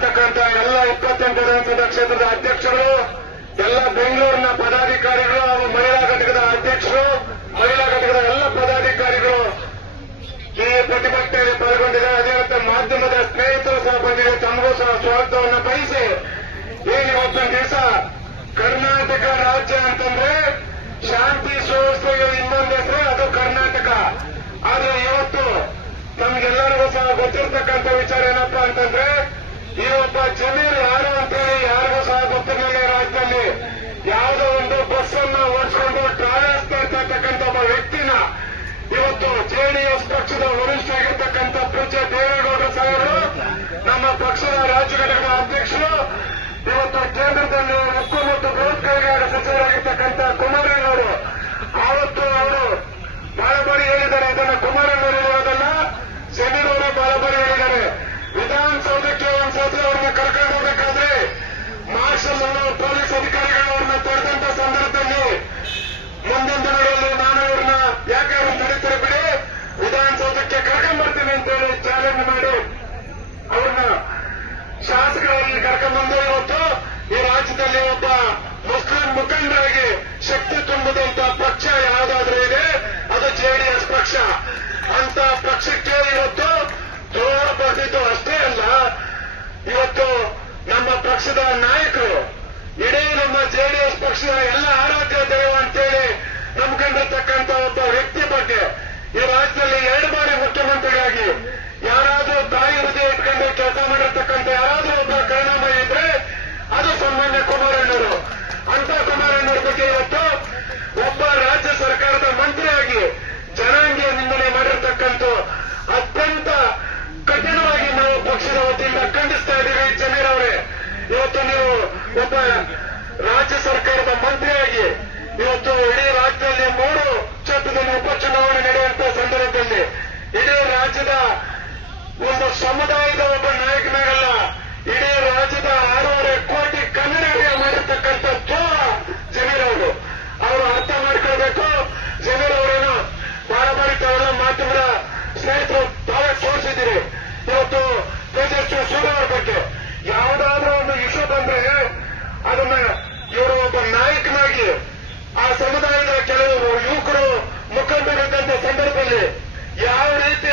ಈ ಎಲ್ಲ ಇಪ್ಪತ್ತೆಂಟು ವಿಧಾನಸಭಾ ಕ್ಷೇತ್ರದ ಅಧ್ಯಕ್ಷರು, ಎಲ್ಲ ಬೆಂಗಳೂರಿನ ಪದಾಧಿಕಾರಿಗಳು ಹಾಗೂ ಮಹಿಳಾ ಘಟಕದ ಅಧ್ಯಕ್ಷರು, ಮಹಿಳಾ ಘಟಕದ ಎಲ್ಲ ಪದಾಧಿಕಾರಿಗಳು ಈ ಪ್ರತಿಭಟನೆಯಲ್ಲಿ ಪಾಲ್ಗೊಂಡಿದ್ದಾರೆ. ಅದೇ ಮಾಧ್ಯಮದ ಸ್ನೇಹಿತರು ಸಹ ಬಂದಿದೆ ತಮಗೂ ಸಹ ಸ್ವಾಗತವನ್ನು ಬಯಸಿ ಏನು ಇವತ್ತಿನ ದಿವಸ? ಕರ್ನಾಟಕ ರಾಜ್ಯ ಅಂತಂದ್ರೆ ಶಾಂತಿ ಸುವ್ಯವಸ್ಥೆಗೆ ಇನ್ನೊಂದು ಹೆಸರು, ಅದು ಕರ್ನಾಟಕ. ಆದ್ರೆ ಇವತ್ತು ನಮ್ಗೆಲ್ಲರಿಗೂ ಸಹ ಗೊತ್ತಿರತಕ್ಕಂಥ ವಿಚಾರ ಏನಪ್ಪಾ ಅಂತಂದ್ರೆ ಈ ಜಮೀರ್ ಯಾರು ಅಂತೇಳಿ ಯಾರಿಗೂ ಸಹ ಗೊತ್ತಿರಲಿಲ್ಲ ರಾಜ್ಯದಲ್ಲಿ. ಯಾವುದೋ ಒಂದು ಬಸ್ ಅನ್ನ ಓಡಿಸ್ಕೊಂಡು ಟ್ರಾವೆಲ್ಸ್ ಮಾಡ್ತಾ ಇರ್ತಕ್ಕಂಥ ಒಬ್ಬ ವ್ಯಕ್ತಿನ ಇವತ್ತು ಜೆಡಿಎಸ್ ಪಕ್ಷದ ವರಿಷ್ಠ ಆಗಿರ್ತಕ್ಕಂಥ ಪೂಜ್ಯ ದೇವೇಗೌಡ ಸಾಹೇಬರು, ನಮ್ಮ ಪಕ್ಷದ ರಾಜ್ಯ ಘಟಕದ ಅಧ್ಯಕ್ಷರು, ಇವತ್ತು ಕೇಂದ್ರದಲ್ಲಿ ಶಕ್ತಿ ತುಂಬಿದಂತ ಪಕ್ಷದ ವತಿಯಿಂದ ಖಂಡಿಸ್ತಾ ಇದ್ದೀವಿ ಜಮೀರ್ ಅವರೇ. ಇವತ್ತು ನೀವು ಒಬ್ಬ ರಾಜ್ಯ ಸರ್ಕಾರದ ಮಂತ್ರಿಯಾಗಿ ಇವತ್ತು ಇಡೀ ರಾಜ್ಯದಲ್ಲಿ ಮೂರು ಕ್ಷೇತ್ರದಲ್ಲಿ ಉಪಚುನಾವಣೆ ನಡೆಯುವಂತಹ ಸಂದರ್ಭದಲ್ಲಿ ಇಡೀ ರಾಜ್ಯದ ಒಂದು ಸಮುದಾಯದ ಒಬ್ಬ ನಾಯಕನಾಗಿ ಆ ಸಮುದಾಯದ ಕೆಲವು ಯುವಕರು ಮುಖಂಡರಿದ್ದಂತ ಸಂದರ್ಭದಲ್ಲಿ ಯಾವ ರೀತಿ